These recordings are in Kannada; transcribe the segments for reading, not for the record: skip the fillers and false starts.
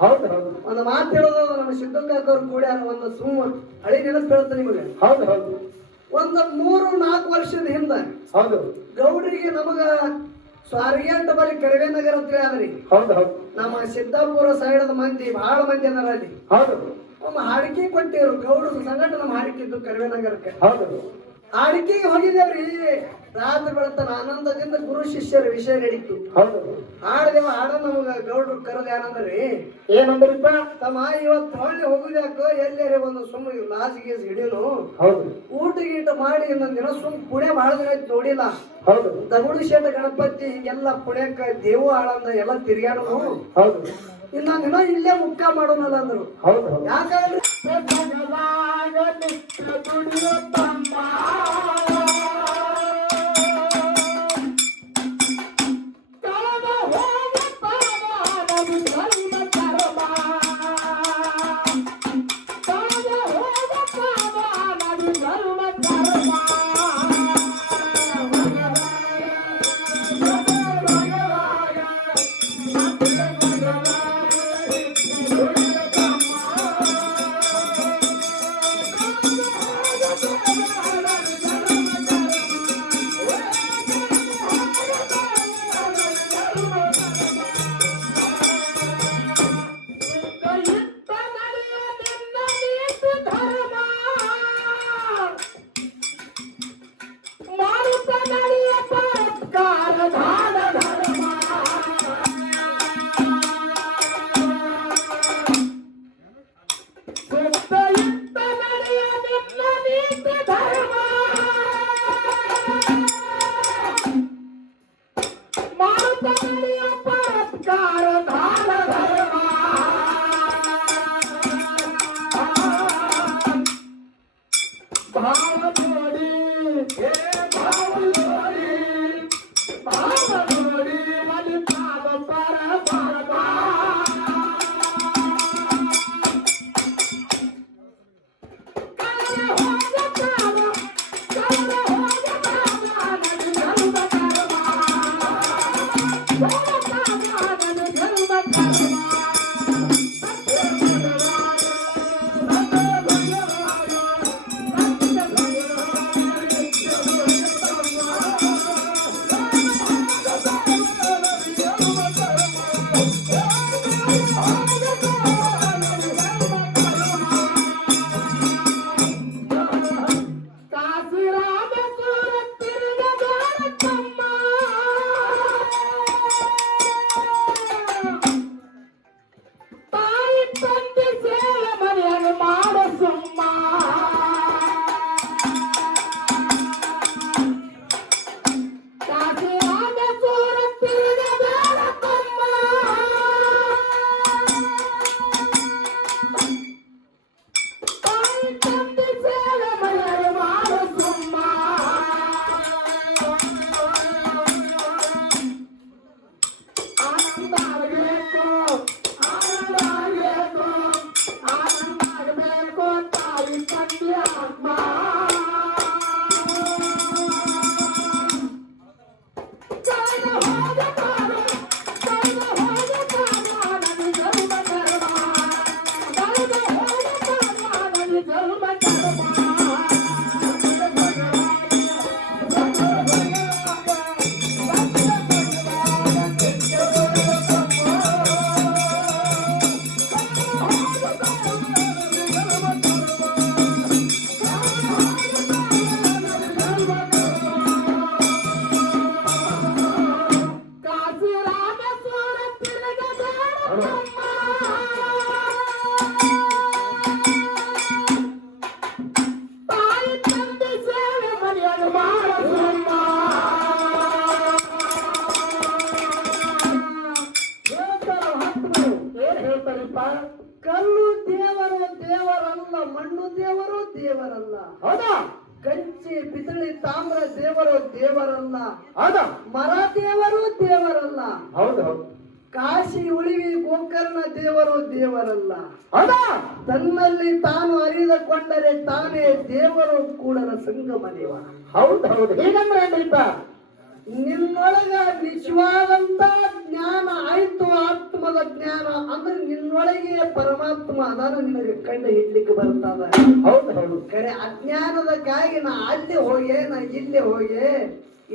ಹೌದು ಹೌದು. ಒಂದು ಮಾತು ಹೇಳೋದು ನಮ್ಮ ಸಿದ್ದಕ್ಕವ್ರು ಕೂಡ ಒಂದು ಸುಮ್ಮ ಹಳಿ ನೆನಪು ಹೇಳ್ತಾರೆ ನಿಮಗೆ. ಹೌದು ಹೌದು. ಒಂದು 3-4 ವರ್ಷದ ಹಿಂದೆ ಹೌದು ಗೌಡ್ರಿಗೆ ನಮಗ ಸ್ವಾರ್ಗೇಟ್ ಬಳಿ ಕರಿವೆ ನಗರ ಅಂತ ಹೇಳಿ ಹೌದು ಹೌದು. ನಮ್ಮ ಸಿದ್ದಾಪುರ ಸೈಡದ ಮಂದಿ ಬಹಳ ಮಂದಿ ಅದಾರ ಅಲ್ಲಿ. ಹೌದು. ನಮ್ಮ ಹಾಡಿಕೆ ಕೊಟ್ಟಿರು ಗೌಡ್ರ ಸಂಗಟ ನಮ್ಮ ಹಾಡಿಕಿದ್ದು ಕರಿವೆ ನಗರಕ್ಕೆ. ಹೌದು. ಹಾಡಿಕೆಗೆ ಹೋಗಿದ್ದೇವ್ರಿ. ರಾತ್ರಿ ಬೆಳತನ ಆನಂದದಿಂದ ಗುರು ಶಿಷ್ಯರ ವಿಷಯ ನಡೀತು. ಹೌದು. ಹಾಡಿದೇವ ಹಾಡ ನಮಗ ಗೌಡ್ರು ಕರೆದ ಏನಂದ್ರಿ ಏನಂದ್ರಿಪ್ಪ? ತಮ್ಮ ಇವತ್ತು ಹೊಳ್ಳಿ ಹೋಗುದ್ಯಾಕ ಎಲ್ಲೇ ಒಂದು ಸುಮ್ಮ ಲಾಜ್ ಗೀಸ್ ಹಿಡಿಯೋನು. ಹೌದು. ಊಟ ಗೀಟ ಮಾಡಿ ಇನ್ನೊಂದ್ ದಿನ ಸುಮ್ ಪುಣೆ ಬಹಳ ದಿನ ಆಯ್ತು ನೋಡಿಲ್ಲ. ಹೌದು. ದಗುಡು ಶೇಟ ಗಣಪತಿ ಹಿಂಗೆಲ್ಲ ಪುಣ್ಯಕ್ಕ ದೇವು ಆಳಂದ ಎಲ್ಲ ತಿರ್ಗಾಡು. ಹೌದು. ಇನ್ನೊಂದ್ ದಿನ ಇಲ್ಲೇ ಮುಕ್ಕ ಮಾಡೋನಲ್ಲ ಅಂದ್ರು. ಹೌದು. ಯಾಕಂದ್ರೆ ಕಲ್ಲು ದೇವರು ದೇವರಲ್ಲ, ಮಣ್ಣು ದೇವರು ದೇವರಲ್ಲ. ಹೌದಾ? ಕಂಚಿ ಪಿತಳಿ ತಾಮ್ರ ದೇವರು ದೇವರಲ್ಲ. ಹೌದಾ? ಮರ ದೇವರು ದೇವರಲ್ಲ. ಹೌದು ಹೌದು. ಕಾಶಿ ಉಳಿವಿ ಗೋಕರ್ಣ ದೇವರು ದೇವರಲ್ಲ. ಹೌದಾ? ತನ್ನಲ್ಲಿ ತಾನು ಅರಿದುಕೊಂಡರೆ ತಾನೇ ದೇವರು ಕೂಡಲ ಸಂಗಮ ದೇವ. ಹೌದು ಹೌದು. ಹೀಗಂದ್ರೆ ಏನ್ರಿಪ್ಪ? ನಿನ್ನೊಳಗ ನಿಜವಾದಂತ ಜ್ಞಾನ ಆಯ್ತು, ಆತ್ಮದ ಜ್ಞಾನ ಅಂದ್ರೆ ನಿನ್ನೊಳಗೆ ಪರಮಾತ್ಮ ಅದಾನ ನಿನಗೆ ಕಂಡು ಹಿಡ್ಲಿಕ್ಕೆ ಬರ್ತದ. ಹೌದು ಹೌದು. ಕರೆ ಅಜ್ಞಾನದಕ್ಕಾಗಿ ನಾ ಅಲ್ಲಿ ಹೋಗೆ, ನಾ ಇಲ್ಲಿ ಹೋಗೆ,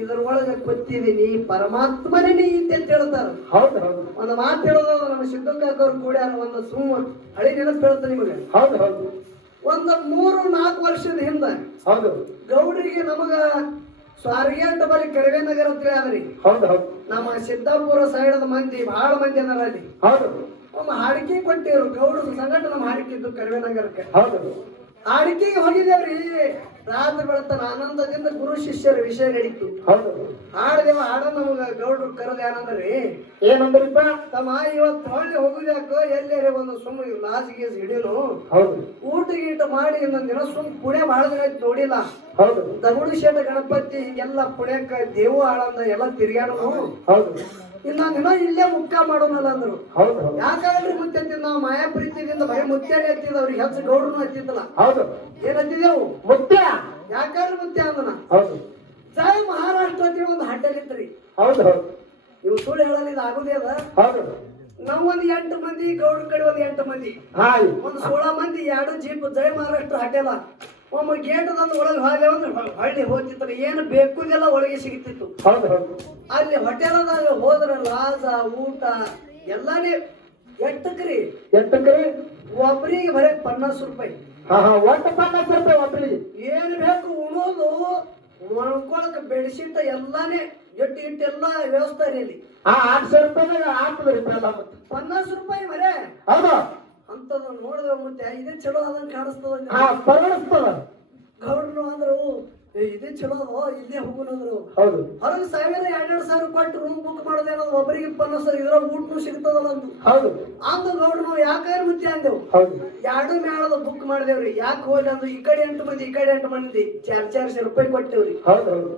ಇದ್ರೊಳಗೆ ಗೊತ್ತಿದ್ದೀನಿ ಪರಮಾತ್ಮನೇ ನೀ ಇದ್ದೆ ಅಂತ ಹೇಳ್ತಾರ. ಹೌದು ಹೌದು. ಒಂದು ಮಾತು ಹೇಳೋದು ನಮ್ಮ ಸಿದ್ದಕ್ಕವ್ರು ಕೂಡ ಒಂದು ಸುಮ್ಮ ಹಳಿ ನೆನಪು ಹೇಳ್ತಾರೆ ನಿಮಗೆ. ಹೌದು ಹೌದು. ಒಂದು 3-4 ವರ್ಷದ ಹಿಂದೆ ಹೌದು. ಗೌಡರಿಗೆ ನಮಗ ಸ್ವಾರ್ಗೇಟ್ ಬಳಿ ಕರಿವೆ ನಗರ ಅಂತ ಆದ್ರಿ. ಹೌದು ಹೌದು. ನಮ್ಮ ಸಿದ್ದಾಪುರ ಸೈಡದ ಮಂದಿ ಬಹಳ ಮಂದಿ ಅದಾರ ಅಲ್ಲಿ. ಹೌದು. ಒಮ್ಮೆ ಹಾಡಿಕೆ ಕೊಟ್ಟಿರು ಗೌಡರ ಸಂಘಟ ನಮ್ಮ ಹಾಡಿಕಿದ್ದು ಕರಿವೆ ನಗರಕ್ಕೆ. ಹೌದು. ಹಾಡಿಕೆಗೆ ಹೋಗಿದ್ದೇವ್ರಿ. ರಾತ್ರಿ ಬೆಳತನ ಆನಂದದಿಂದ ಗುರು ಶಿಷ್ಯರ ವಿಷಯ ನಡೀತು. ಹೌದು. ಹಾಡದೇವ ಹಾಡ ನಮಗ ಗೌಡ್ರು ಕರೆದ ಏನಂದ್ರಿ, ಏನಂದ್ರಿಪ್ಪ? ತಮ್ಮ ಇವತ್ತು ಹೊಳ್ಳಿ ಹೋಗುದ್ಯಾಕ ಎಲ್ಲೇರಿ ಒಂದು ಸುಮ್ಮ ಲಾಜ್ ಗೀಸ್ ಹಿಡಿನು, ಹೌದು, ಊಟ ಗೀಟ ಮಾಡಿ ಇನ್ನೊಂದ್ ದಿನ ಸುಮ್ ಪುಣೆ ಬಹಳ ದಿನ ಆಯ್ತು ನೋಡಿಲ್ಲ. ಹೌದು. ದಗುಡು ಶೇಟ ಗಣಪತಿ ಹಿಂಗೆಲ್ಲ ಪುಣ್ಯಕ್ಕ ದೇವು ಆಳಂದ ಎಲ್ಲ ತಿರ್ಗ್ಯಾಡು, ಹೌದು, ಇನ್ನೊಂದ್ ದಿನ ಇಲ್ಲೇ ಮುಕ್ಕ ಮಾಡೋನಲ್ಲ ಅಂದ್ರು. ಹೌದು. ಯಾಕಾದ್ರಿ ಮುತ್ತೆ ನಾವು ಮಾಯಾ ಪ್ರೀತಿದಿಂದ ಬರೀ ಮುತ್ಯಾಡಿ ಹತ್ತಿದವ್ರಿಗೆ ಹೆಚ್ಚು ಗೌಡ್ರನ್ನ ಹತ್ತಿದ್ದಲ್ಲ. ಹೌದು. ಏನ್ ಹತ್ತಿದೆವು? ಮುತ್ಯ. ಯಾಕಾದ್ರಿ ಮುತ್ಯ ಅಂದನ. ಹೌದು. ಜಯ ಮಹಾರಾಷ್ಟ್ರ ಅಂತೇಳಿ ಒಂದು ಹಡ್ಡಲ್ ಇತ್ರಿ. ಹೌದು ಹೌದು. ನೀವು ಸುಳ್ಳು ಹೇಳಲ್ಲ, ಇದು ಆಗುದೇ ಅದ. ಹೌದು. ನಾವ್ ಒಂದ್ 8 ಮಂದಿ, ಗೌಡ್ರ ಕಡೆ ಒಂದ್ 8 ಮಂದಿ, ಹಾಯ್ ಒಂದ್ 16 ಮಂದಿ, 2 ಜೀಪ್ ಜಯ ಮಹಾರಾಷ್ಟ್ರ ಹಡ್ಡೆಲ್ಲ. ಒಮ್ಮೆ ಗೇಟದಂದು ಒಳಗೆ ಹಾಗೆ ಅಂದ್ರೆ ಹಳ್ಳಿ ಹೋಗ್ತಿತ್ತು, ಏನು ಬೇಕುದೆಲ್ಲ ಒಳಗೆ ಸಿಗ್ತಿತ್ತು. ಹೌದು ಹೌದು. ಅಲ್ಲಿ ಹೋಟೆಲದಾಗ ಹೋದ್ರ ಲಾಜ ಊಟ ಎಲ್ಲಾನೇ ಎಟ್ಟಕ್ರಿ. ಎಷ್ಟಕ್ರಿ? ಒಬ್ರಿಗೆ ಬರೀ 50 ರೂಪಾಯಿ. ಹಾ ಹಾ, ಒಟ್ಟು 50 ರೂಪಾಯಿ ಒಬ್ಬರಿಗೆ. ಏನ್ ಬೇಕು ಉಣೋದು, ಮಣ್ಕೊಳಕ್ ಬೆಡ್ಶೀಟ್ ಎಲ್ಲಾನೇ ಇಟ್ಟು ಎಲ್ಲ ವ್ಯವಸ್ಥೆ ರೀ ಅಲ್ಲಿ. 800 ರೂಪಾಯಿನಾಗ ಆಗ್ತದ್ರಿ ಎಲ್ಲ ಮತ್ತೆ. 50 ರೂಪಾಯಿ ಮರೇ. ಹೌದು. ಅಂತದ ನೋಡಿದ್ರೆ ಮತ್ತೆ ಇದೇ ಚಲೋ ಅದಂಗ ಕಾಣಿಸ್ತದ. ಹಾ, ಪರಿಗಣಿಸ್ತದ. ಗೌಡ್ರು ಅಂದ್ರು ಇದೇ ಚಲೋ ಅದ, ಇಲ್ಲೇ ಹೋಗುನಂದ್ರು. ಹೌದು. ಹೊರಗೆ 1000-2000 ಕೊಟ್ಟು ರೂಮ್ ಬುಕ್ ಮಾಡೋದೇನದು, ಒಬ್ಬರಿಗೆ 50 ಇದ್ರ ಊಟನು ಸಿಗ್ತದಲ್ಲ ಅಂದು. ಹೌದು. ಅಂದ ಗೌಡ್ರು ನಾವು ಯಾಕಾದ್ರೆ ಮುತ್ತಿ ಅಂದೆವು. ಹೌದು. 2 ಮೇಳದ ಬುಕ್ ಮಾಡಿದೇವ್ರಿ. ಯಾಕೆ ಹೋಗಿ ಅಂದ್ರು, ಈ ಕಡೆ 8 ಮಂದಿ, ಈ ಕಡೆ 8 ಮಂದಿ, 400 ರೂಪಾಯಿ ಕೊಟ್ಟೇವ್ರಿ. ಹೌದು ಹೌದು.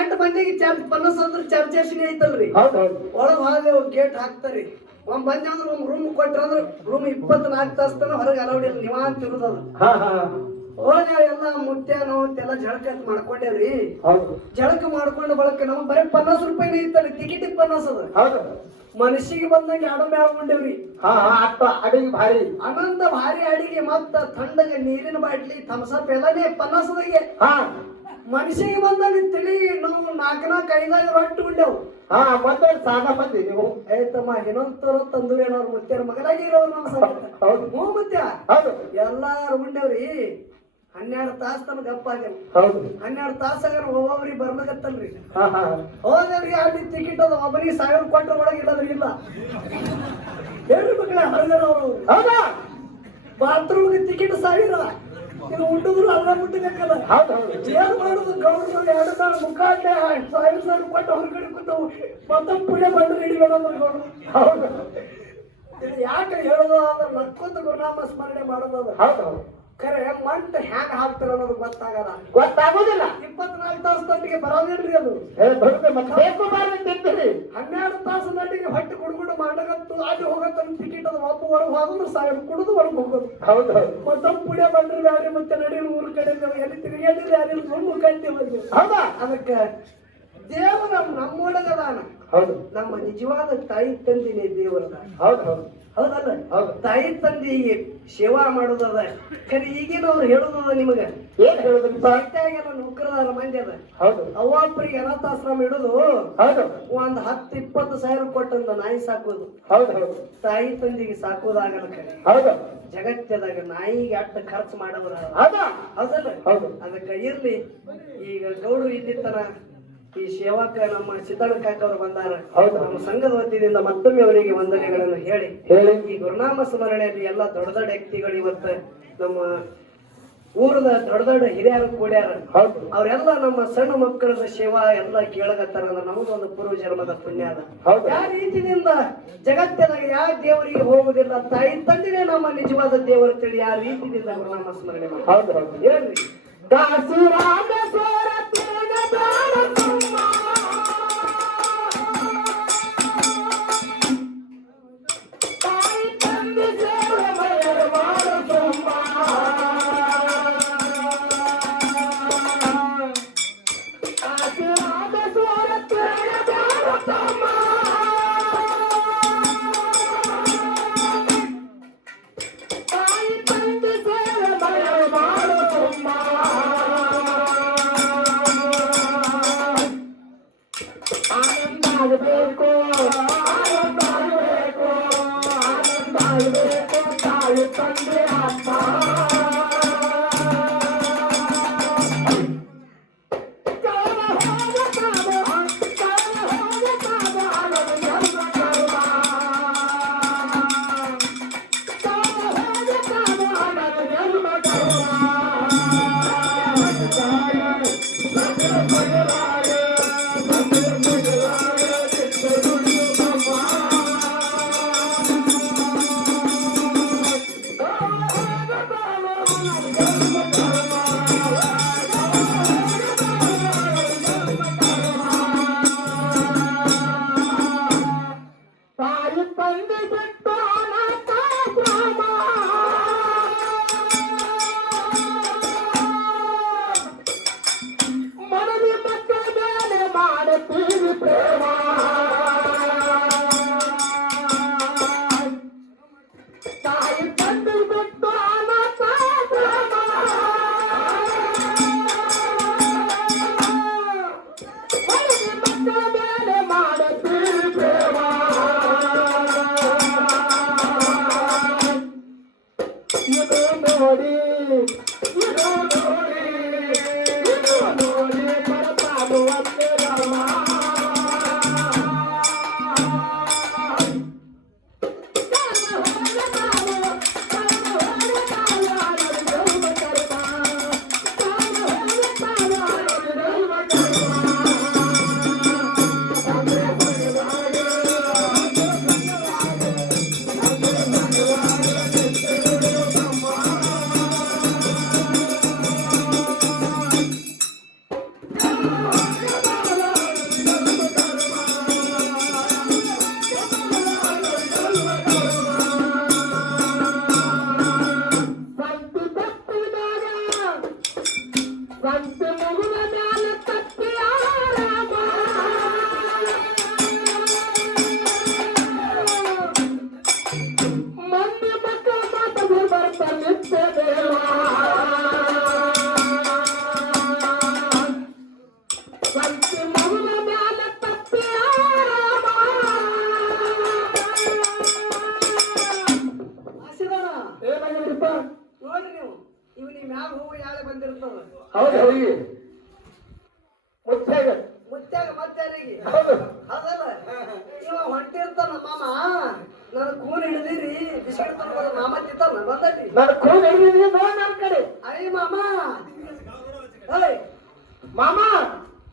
8 ಮಂದಿಗೆ 50 ಅಂದ್ರೆ 400 ಐತಲ್ರಿ. ಹೌದು ಹೌದು. ಒಳಗೆ ಹಾದೇವು ಗೇಟ್ ಹಾಕ್ತಾರಿ. ಒಂದ್ ಬಂದೆ ಅಂದ್ರೆ ಒಂದ್ ರೂಮ್ ಕೊಟ್ರ ಅಂದ್ರೆ ರೂಮ್ 24 ತಾಸು ತನ ಹೊರಗೆ ಅಲೌಡ್ ಇಲ್ಲ, ನಿವಾಂತ ಇರುದದು. ಹಾ ಹಾ. ಹೋದೇವ್ ಎಲ್ಲ ಮುತ್ಯ ನಾವು ಅಂತೆಲ್ಲ ಜಳಕ ಮಾಡ್ಕೊಂಡೇವ್ರಿ. ಹೌದು. ಜಳಕ ಮಾಡ್ಕೊಂಡು ಬಳಕ ನಮ್ಗೆ ಬರೀ 50 ರೂಪಾಯಿ ಇತ್ತಲ್ಲ, ಟಿಕೆಟಿಗೆ 50 ಅದ. ಹೌದು. ಮನಸ್ಸಿಗೆ ಬಂದಂಗ 2 ಮೇಳ ಉಂಡೇವ್ರಿ. ಹಾ ಹಾ, ಅಪ್ಪ ಅಡಿಗೆ ಭಾರಿ. ಅನಂತ ಭಾರಿ ಅಡಿಗೆ, ಮತ್ತ ಥಂಡಗೆ ನೀರಿನ ಬಾಟ್ಲಿ, ಥಮ್ಸಪ್ ಎಲ್ಲಾನೇ 50ದಾಗೆ. ಹಾ. ಮನಸ್ಸಿಗೆ ಬಂದಾಗ ತಿಳಿ ನಾವು 4-5 ರೊಟ್ಟಿ ಉಂಡೆವು. ಹಾ, ಮತ್ತೆ ಸಾದಾ ಮಂದಿ ನೀವು. ಆಯ್ತಮ್ಮ ಇನ್ನೊಂದು ತಂದೂರಿ ಏನೋರು ಮುತ್ಯಾರ ಮಗನಾಗಿ ಇರೋರು ನಮ್ಮ ಸಂಗೀತ. ಹೌದು. ಹ್ಞೂ ಮುತ್ಯ. ಹೌದು. ಎಲ್ಲಾರು ಉಂಡೇವ್ರಿ. 12 ತಾಸು ನಮ್ಗೆ ಗಪ್ಪ ಆಗ್ಯಾವ. ಹೌದು. 12 ತಾಸಾಗ ಒಬ್ಬೊಬ್ರಿಗೆ ಬರ್ಬೇಕತ್ತಲ್ರಿ. ಹಾ ಹಾ. ಹೋದವ್ರಿಗೆ ಅಲ್ಲಿ ಟಿಕೆಟ್ ಅದ, ಒಬ್ಬರಿಗೆ 1000 ಕೊಟ್ರ ಒಳಗೆ ಇಲ್ಲದ್ರಿ ಇಲ್ಲ. ಹೇಳ್ರಿ ಮಕ್ಕಳ ಹೊರಗನವರು. ಹೌದಾ? ಬಾತ್ರೂಮ್ಗೆ ಟಿಕೆಟ್ 1000. ನೀವು ಉಂಡಿದ್ರು ಅದ್ರ ಮುಟ್ಟಬೇಕಲ್ಲ. ಹೌದು ಹೌದು. ಏನ್ ಮಾಡುದು ಗೌಡ್ರು 2 ತಾಳ ಮುಖಾಂಡೆ 1000 ಕೊಟ್ಟು ಅವ್ರ ಕಡೆ ಕೂತವು. ಮತ್ತೊಂದು ಪುಣ್ಯ ಬಂದು ಹಿಡಿಬೇಕಂದ್ರೆ ಗೌಡ್ರು. ಹೌದು. ಇದು ಯಾಕೆ ಹೇಳೋದು ಅಂದ್ರೆ ನಕ್ಕೊಂದು ಗುರುನಾಮ ಸ್ಮರಣೆ ಮಾಡೋದು. ಹೌದು ಹೌದು. ಖರೆ ಮಂಟ ಹ್ಯಾಂಗ ಹಾಕ್ತಾರ ಅನ್ನೋದು ಗೊತ್ತಾಗಲ್ಲ. ಗೊತ್ತಾಗೋದಿಲ್ಲ. 24 ತಾಸು ನಟಿಗೆ ಬರೋದಿಲ್ರಿ ಅದು. ಬರುತ್ತೆ ಮತ್ತೆ ಬೇಕು ಬಾರ್ದು ತಿಂತೀರಿ. 12 ತಾಸು ನಟಿಗೆ ಹೊಟ್ಟೆ ಕುಡ್ಕೊಂಡು ಮಾಡಗತ್ತು ಅಲ್ಲಿ ಹೋಗತ್ತ ಟಿಕೆಟ್ ಅದು ಒಬ್ಬ ಒಳಗೆ ಹೋದ್ರೆ 1000 ಕುಡಿದು ಒಳಗೆ ಹೋಗೋದು. ಹೌದು ಹೌದು. ಮತ್ತೊಂದು ಪುಣ್ಯ ಬಂದ್ರೆ ಬ್ಯಾಡ್ರಿ, ಮತ್ತೆ ನಡಿ ಊರ ಕಡೆ ಎಲ್ಲಿ ತಿರುಗಾಡಿದ್ರೆ ಯಾರಿಲ್ಲ ಸುಮ್ಮ ಕಂತೀವಿ. ಹೌದಾ? ಅದಕ್ಕೆ ದೇವರ ನಮ್ಮೊಳಗದಾನ. ಹೌದು. ನಮ್ಮ ನಿಜವಾದ ತಾಯಿ ತಂದಿನೇ ದೇವರದ. ಹೌದು ಹೌದು. ಹೌದಲ್ಲ? ಹೌದು. ತಾಯಿ ತಂದಿ ಸೇವಾ ಮಾಡೋದದ. ಖರೆ ಈಗಿನವ್ರು ಹೇಳೋದದ ನಿಮಗೆ. ಏನ್ ಹೇಳುದ್ರಿ? ಸಾಹಿತ್ಯಾಗೆಲ್ಲ ನೌಕರದಾರ ಮಂದಿ ಅದ. ಹೌದು. ಅವ್ವಪ್ಪರಿಗೆ ಅನಾಥಾಶ್ರಮ ಇಡುದು. ಹೌದು. ಒಂದ್ 10-20 ಸಾವಿರ ಕೊಟ್ಟಂದ ನಾಯಿ ಸಾಕೋದು. ಹೌದು ಹೌದು. ತಾಯಿ ತಂದಿಗೆ ಸಾಕೋದಾಗಲ್ಲ. ಖರೆ ಹೌದು. ಜಗತ್ತದಾಗ ನಾಯಿಗೆ ಅಟ್ಟ ಖರ್ಚು ಮಾಡೋದ್ರ. ಹೌದಾ? ಹೌದಲ್ಲ? ಹೌದು. ಅದಕ್ಕೆ ಇರ್ಲಿ. ಈಗ ಗೌಡ್ರು ಇದ್ದಿತ್ತನ ಈ ಸೇವಾಕ ನಮ್ಮ ಸಿದ್ದಣ್ಣ ಕಾಕವ್ರು ಬಂದಾರ. ಹೌದು. ನಮ್ಮ ಸಂಘದ ವತಿಯಿಂದ ಮತ್ತೊಮ್ಮೆ ಅವರಿಗೆ ವಂದನೆಗಳನ್ನು ಹೇಳಿ ಈ ಗುರುನಾಮ ಸ್ಮರಣೆಯಲ್ಲಿ ಎಲ್ಲ ದೊಡ್ಡ ದೊಡ್ಡ ವ್ಯಕ್ತಿಗಳು ಇವತ್ತು ನಮ್ಮ ಊರದ ದೊಡ್ಡ ದೊಡ್ಡ ಹಿರಿಯರು ಕೂಡ್ಯಾರ. ಹೌದು. ಅವರೆಲ್ಲ ನಮ್ಮ ಸಣ್ಣ ಮಕ್ಕಳದ ಸೇವಾ ಎಲ್ಲ ಕೇಳಗತ್ತಾರ. ನಮಗೊಂದು ಪೂರ್ವ ಜನ್ಮದ ಪುಣ್ಯ ಅದ. ಹೌದು. ಯಾವ ರೀತಿಯಿಂದ ಜಗತ್ತಿನಾಗ ಯಾವ ದೇವರಿಗೆ ಹೋಗುದಿಲ್ಲ, ತಾಯಿ ತಂದಿನೇ ನಮ್ಮ ನಿಜವಾದ ದೇವರು ತಿಳಿ ಯಾವ ರೀತಿಯಿಂದ ಗುರುನಾಮ ಸ್ಮರಣೆ ಮಾಡಿ. ಹೌದು ಹೌದು. ಹೇಳ್ರಿ. ಕಾಶಿ ರಾಮೇಶ್ವರ ತೀರ್ಥ ತಾಯಿ ತಂದೆ ಸೇವೆ ಮರೆಯಲು ಮಾಡು ತುಂಬ. ಕಾಶಿ ರಾಮೇಶ್ವರ ತಾಯಿ ತಂದೆ ಬಿಟ್ಟು ಅನಾಥ ಗ್ರಾಮ ಮನವಿ ಮಕ್ಕಳ ಮೇಲೆ ಮಾಡುತ್ತೀವಿ ಪ್ರೇಮ ತಾಯಿ ತಂದೆ ಬಿಟ್ಟು ಅನಾಥ ಗ್ರಾಮ ಮನವಿ ಮಕ್ಕಳ ಮೇಲೆ ಮಾಡುತ್ತೀವಿ ಪ್ರೇಮ ಇದು ನೋಡಿ ಬರ್ತಾನು ಒಂದೇ ರಾಮ ಸಂತು ತಪ್ಪಿದಾಗ ಸಂತು ಮಗುವ ಮ್ಯಾಲ ತಪ್ಪಿ ಆರಾಮ ಮಂದಿ ಮಕ್ಕಳ ಮಾತದು ಬರ್ತ ನಿತ್ಯ ದೇವ ಸಂತು ಮಗುವ ಮ್ಯಾಲ ತಪ್ಪಿ ಆರಾಮ ಆಶೀರ್ವಾದ ಏನಾಗಿದ್ರಿಪ್ಪ ನೋಡ್ರಿ ನೀವು ಇವ್ ನಿಮ್ ಮ್ಯಾಗ ಹೂವು ಯಾಳೆ ಬಂದಿರ್ತದ ಹೌದು ಹೋಗಿ ಮುಚ್ಚಾಗ ಮುತ್ಯಾಗ ಮತ್ತಾರಿಗೆ ಹೌದು ಅದಲ್ಲ ಇವ ಹೊಂಟಿರ್ತಾನ ಮಾಮ ನನ್ನ ಕೂನ್ ಹಿಡಿದಿರಿ ಬಿಸ್ಕಿಟ್ ತಗೊಂಡು ಮಾಮ ತಿಂತಾನ ಬಂದರಿ ನಾನು ಕೂನ್ ಹಿಡಿದಿದ್ದೀನಿ ನನ್ನ ಕಡೆ ಅಯ್ಯ ಮಾಮ ಏಯ್ ಮಾಮ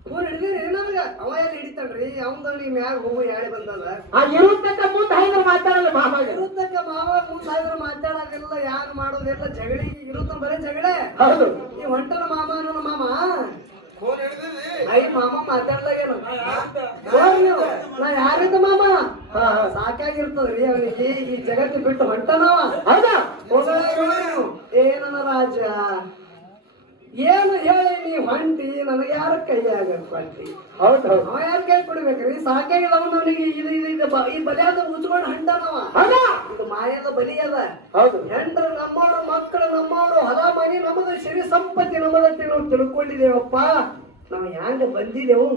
ಕೂನ್ ಹಿಡಿದಿರಿ ನನಗ ಅವ ಎಲ್ಲಿ ಹಿಡಿತಾನ್ರಿ ಅವನದವ್ನಿಗೆ ಮ್ಯಾಗ ಹೂವು ಯಾಳೆ ಬಂದಲ್ಲ ಆ ಇರುತ್ತಕ್ಕ ಮುಂದೆ ಹೈದ್ರ ಮಾತಾಡಲ್ಲ ಮಾಮಾಗ ಇರುತ್ತಕ್ಕ ಮಾವ ಮುಂದಾದ್ರೆ ಮಾತಾಡೋದಿಲ್ಲ ಯಾರು ಮಾಡೋದಿಲ್ಲ ಜಗಳಿ ಇರುತ್ತ ಬರೀ ಜಗಳೇ ಹೌದು ಈ ಹೊಂಟನ ಮಾಮ ನನ್ನ ಮಾಮ ಅಯ್ಯ ಮಾಮ ಮಾತಾಡ್ದಾಗೇನು ನಾ ಯಾರಿದ್ದ ಮಾಮ ಹಾ ಹಾ ಸಾಕಾಗಿರ್ತದ್ರಿ ಅವನಿಗೆ ಈ ಜಗತ್ತು ಬಿಟ್ಟು ಹೊಂಟನವ ಹೌದಾ ಏನನ ರಾಜ ಏನು ಹೇಳಿ ನೀ ಹೊಂಟಿ ನನಗೆ ಯಾರ ಕೈಯಾಗ ಹೊಂಟಿ ಹೌದು ಹೌದು ಅವ ಯಾರ ಕೈ ಕೊಡ್ಬೇಕ್ರಿ ಸಾಕಾಗಿಲ್ಲ ಅವನಿಗೆ ಈ ಬಲಿಯಾದ ಉಚ್ಕೊಂಡು ಹಂಟನವ ಹೌದಾ ಇದು ಮಾಯದ ಬಲಿ ಅದ ಹೌದು ಹೆಂಡ್ರು ನಮ್ಮವರು ಮಕ್ಕಳು ನಮ್ಮವರು ಹೊಲ ಮನೆ ನಮ್ಮದು ಸಿರಿ ಸಂಪತ್ತಿ ನಮ್ಮದಂತೆ ನಾವು ತಿಳ್ಕೊಂಡಿದ್ದೇವಪ್ಪ ನಾವು ಹ್ಯಾಂಗ ಬಂದಿದೆವು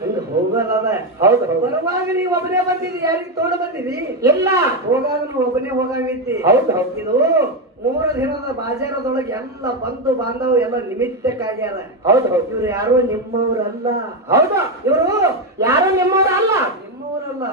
ಹಂಗ ಹೋಗೋದದ ಹೌದು ಹೌದು ಬರುವಾಗ ನೀವು ಒಬ್ಬನೇ ಬಂದಿದಿ ಯಾರಿಗೆ ತೋಡ ಬಂದಿದಿ ಇಲ್ಲ ಹೋಗಾಗ ನಾವು ಒಬ್ಬನೇ ಹೋಗಾಗೈತಿ ಹೌದು ಹೌದು ಇದು 3 ದಿನದ ಬಾಜಾರದೊಳಗೆ ಎಲ್ಲ ಬಂಧು ಬಾಂಧವ ಎಲ್ಲ ನಿಮಿತ್ತಕ್ಕಾಗ್ಯಾರ ಹೌದು ಹೌದು ಇವ್ರು ಯಾರೋ ನಿಮ್ಮವ್ರಲ್ಲ ಹೌದಾ ಇವರು ಯಾರು ನಿಮ್ಮವ್ರ ಅಲ್ಲ ನಿಮ್ಮವ್ರಲ್ಲ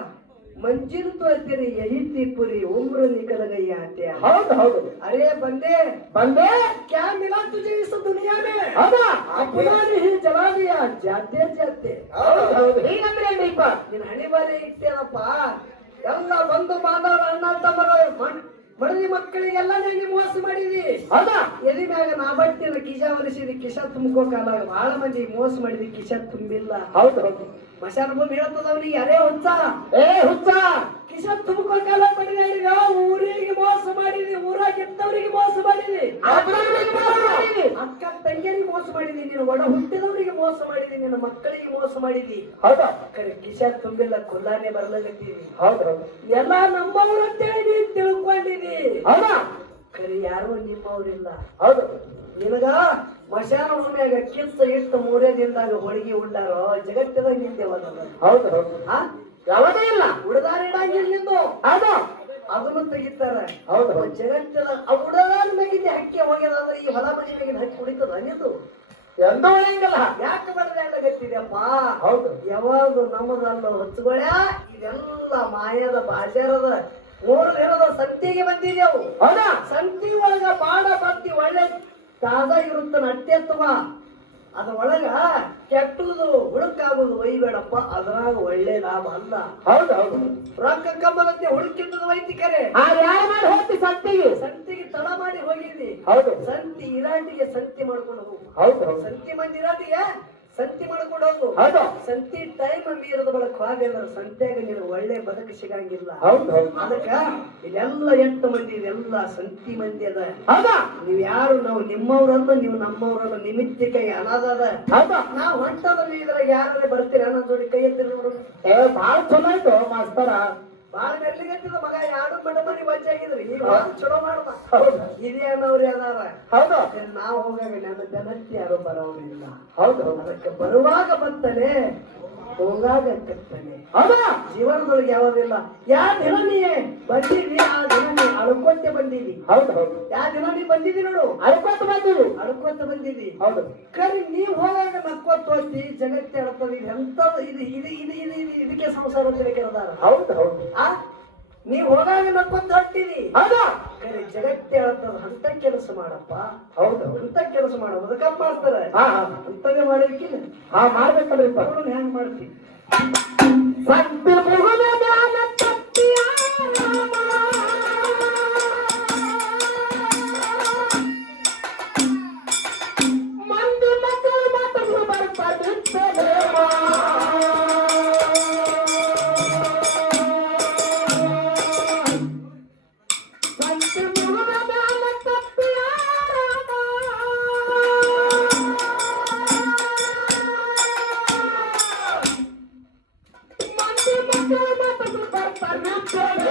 ಮಂಜಿನ ತೋರ್ತೀರಿ ಯಹಿತಿ ಪುರಿ ಉಮ್ರ ನಿಕಲಗಯ್ಯ ಅಂತ್ಯ ಹೌದು ಹೌದು अरे बंदे ಬಂದೆ क्या मिला तुझे इस दुनिया में ಹೌದಾ अपना ही जला दिया जाते जाते ಹೌದು ಹೌದು ಹೀಗಂದ್ರೆ ಏನ್ರಿಪ್ಪ ನಿನ್ನ ಹಣಿ ಬಾರಿ ಇಟ್ಟೇನಪ್ಪ ಎಲ್ಲ ಬಂಧು ಬಾಂಧವರ ಅಣ್ಣ ತಮ್ಮರು ಮಡದಿ ಮಕ್ಕಳಿಗೆಲ್ಲ ನೀನು ಮೋಸ ಮಾಡಿದಿ ಹೌದಾ ಎದಿ ಮ್ಯಾಗ ನಾ ಬಟ್ಟಿನ ಕಿಶ ಒಲಿಸಿದಿ ಕಿಶ ತುಂಬ್ಕೋ ಕಾಲ ಬಹಳ ಮಂದಿ ಮೋಸ ಮಾಡಿದಿ ಕಿಶ ತುಂಬಿಲ್ಲ ಹೌದು ಹೌದು ಮಶಾನ ಭೂಮಿ ಹೇಳ್ತದ ಅವನಿಗೆ ಅರೇ ಹುಚ್ಚ ಏ ಹುಚ್ಚ ಕಿಶ ತುಂಬ್ಕೋ ಕಾಲ ಮಾಡಿದ ಈಗ ಊರಿಗೆ ಮೋಸ ಮಾಡಿದಿ ಊರಾಗಿದ್ದವರಿಗೆ ಮೋಸ ಮಾಡಿದಿ ಅಬ್ರಹ್ಮನಿಗೆ ಮೋಸ ಮಾಡಿದಿ. ಅಕ್ಕ ತಂಗಿಯರಿಗೆ ಮೋಸ ಮಾಡಿದಿ ನೀನು ಒಡ ಹುಟ್ಟಿದವರಿಗೆ ಮೋಸ ಮಾಡಿದಿ ನಿನ್ನ ಮಕ್ಕಳಿಗೆ ಮೋಸ ಮಾಡಿದಿ ಹೌದಾ ಕರೆ ಕಿಶ ತುಂಬಿಲ್ಲ ಕೊಲ್ಲಾನೆ ಬರ್ಲಾಗತ್ತೀವಿ ಹೌದು ಹೌದು ಎಲ್ಲ ನಮ್ಮವ್ರು ಅಂತೇಳಿ ನೀನ್ ತಿಳ್ಕೊಂಡಿದಿ ಹೌದಾ ಕರೆ ಯಾರು ನಿಮ್ಮವ್ರಿಲ್ಲ ಹೌದು ನಿನಗ ಮಶಾನ ಭೂಮಿಯಾಗ ಕಿತ್ತ ಇಟ್ಟು 3 ದಿನದಾಗ ಹೋಳಿಗೆ ಉಳ್ಳಾರೋ ಜಗತ್ತದಾಗ ನಿಂತೇವಲ್ಲ ಹೌದು ಹೌದು ಆ ಯಾವುದೇ ಇಲ್ಲ ಉಡದಾರ ಇಡಂಗಿಲ್ಲ ನಿಂದು ಹೌದು ಅದನ್ನು ತೆಗಿತಾರ ಹೌದು ಹೌದು ಜಗತ್ತದ ಆ ಉಡದಾರ ಮ್ಯಾಗಿಂದ ಹಕ್ಕಿ ಹೋಗ್ಯದ ಅಂದ್ರೆ ಈ ಹೊಲ ಮನೆ ಮ್ಯಾಗಿನ ಹಕ್ಕಿ ಕುಡಿತದ ನಿಂದು ಎಂದ ಒಳಂಗಿಲ್ಲ. ಯಾಕೆ ಬಡದಾಡಗತ್ತಿದ್ಯಪ್ಪ? ಹೌದು. ಯಾವಾಗ ನಮ್ಮದಲ್ಲ ಹೊಚ್ಚುಗೊಳ್ಯ ಇದೆಲ್ಲ ಮಾಯದ ಬಾಜಾರದ 3 ದಿನದ ಸಂತಿಗೆ ಬಂದಿದ್ದೆವು. ಹೌದಾ? ಸಂತಿ ಒಳಗ ಬಾಡ ಬತ್ತಿ ಒಳ್ಳೆ ತಾಜಾ ಇರುತ್ತೆ ನಟ್ಟೆ ತಗೋ. ಅದ ಒಳಗ ಕೆಟ್ಟುದು ಹುಡುಕಾಗುದು ಒಯ್ಬೇಡಪ್ಪ, ಅದ್ರಾಗ ಒಳ್ಳೆ ಲಾಭ ಅಲ್ಲ. ಹೌದು ಹೌದು. ರೊಕ್ಕ ಕಮ್ಮದಂತೆ ಹುಡುಕಿದ್ದದು ವೈತಿ ಕರೆ. ಯಾರು ಮಾಡಿ ಹೋಗ್ತಿ ಸಂತಿಗೆ? ಸಂತಿಗೆ ತಡ ಮಾಡಿ ಹೋಗಿದ್ದಿ. ಹೌದು. ಸಂತಿ ಇರಾಟಿಗೆ ಸಂತಿ ಮಾಡ್ಕೊಂಡು ಹೋಗು. ಹೌದು ಹೌದು. ಸಂತಿ ಮಂದಿ ಇರಾಟಿಗೆ ಸಂತಿ ಮಾಡ್ಕೊಂಡು ಹೋಗು. ಹೌದು. ಸಂತಿ ಟೈಮ್ ಮೀರದ ಬಳಕ ಹೋಗಂದ್ರೆ ಸಂತ್ಯಾಗ ನೀನು ಒಳ್ಳೆ ಬದುಕು ಸಿಗಂಗಿಲ್ಲ. ಹೌದು ಹೌದು. ಅದಕ್ಕ ಇದೆಲ್ಲ 8 ಮಂದಿ ಇದೆಲ್ಲ ಸಂತಿ ಮಂದಿ ಅದ. ಹೌದಾ? ನೀವ್ ಯಾರು ನಾವು ನಿಮ್ಮವ್ರಲ್ಲ, ನೀವು ನಮ್ಮವ್ರಲ್ಲ, ನಿಮಿತ್ತಿಗೆ ಅನಾದ. ಹೌದಾ? ನಾವ್ ಹೊಂಟದಲ್ಲಿ ಇದ್ರಾಗ ಯಾರೇ ಬರ್ತೀರ ನನ್ನ ಜೋಡಿ ಕೈ ಎತ್ತಿರ ನೋಡು. ಬಾಳ ಚಲೋ ಆಯ್ತು ಮಾಸ್ತರ. ಬಾಳ ಮೆರ್ಲಿಗತ್ತಿದ ಮಗ, 2 ಮನಿ ಬಂಚಾಗಿದ್ರಿ. ಈಗ ಚಲೋ ಮಾಡುವ ಹೌದು. ಹಿರಿಯನವ್ರು ಅದಾರ. ಹೌದು. ನಾವು ಹೋಗಾಗ ನನ್ನ ಬೆನತ್ತಿ ಯಾರು ಬರೋರಿಲ್ಲ. ಹೌದು. ಅದಕ್ಕೆ ಬರುವಾಗ ಬರ್ತನೆ, ಹೋಗಾಗ ಕತ್ತನೆ. ಹೌದಾ? ಜೀವನದೊಳಗೆ ಯಾವುದಿಲ್ಲ. ಯಾ ದಿನ ನೀ ಬಂದಿದಿ ಆ ದಿನ ನೀ ಅಳ್ಕೊತ್ತೆ ಬಂದಿದಿ. ಹೌದು ಹೌದು. ಯಾ ದಿನ ನೀ ಬಂದಿದಿ ನೋಡು, ಅಳ್ಕೊತ ಬಂದಿವಿ. ಅಳ್ಕೊತ್ತ ಬಂದಿದಿ. ಹೌದು. ಕರಿ ನೀವ್ ಹೋಗಾಗ ನಕ್ಕೊತ್ ಹೋಗ್ತಿ, ಜಗತ್ತೆ ಹೇಳ್ತದೆ. ಇದು ಎಂತದ್ದು ಇದು ಇದು ಇದು ಇದು ಇದು ಇದಕ್ಕೆ ಸಂಸಾರ ತಿಳ್ಕೆದಾರ. ಹೌದು ಹೌದು. ಆ ನೀವ್ ಹೋಗಾಗ ನಕ್ಕೊಂತ ಹೊಟ್ಟಿದಿ. ಹೌದಾ? ಕರೆ ಜಗತ್ತೆ ಹೇಳ್ತದ, ಅಂತ ಕೆಲಸ ಮಾಡಪ್ಪ. ಹೌದು. ಅಂತ ಕೆಲಸ ಮಾಡೋದು ಕಪ್ಪ ಮಾಡ್ತಾರ. ಹಾ ಅಂತದೇ ಮಾಡಿರ್ಕಿಲ್ಲ. ಮಾಡ್ಬೇಕಲ್ರಿ. ನೋಡು ಹೆಂಗ್ ಮಾಡ್ತಿ. ಸಂತಿ ಮುಗುದ ಮ್ಯಾಲ ತಪ್ಪಿಯ ರಾಮ. ಮಂದಿ ಮಕ್ಕಳು ಮಾತನ್ನು ಬರ್ತಾದಿರ್ತದೆ. ಸಂತಿ ಮುಗುದ ಮ್ಯಾಲ ತಪ್ಪಿಯ ರಾಮ. ಮಂದಿ ಮಕ್ಕಳು ಮಾತನ್ನು ಬರ್ತಾದಿರ್ತದೆ.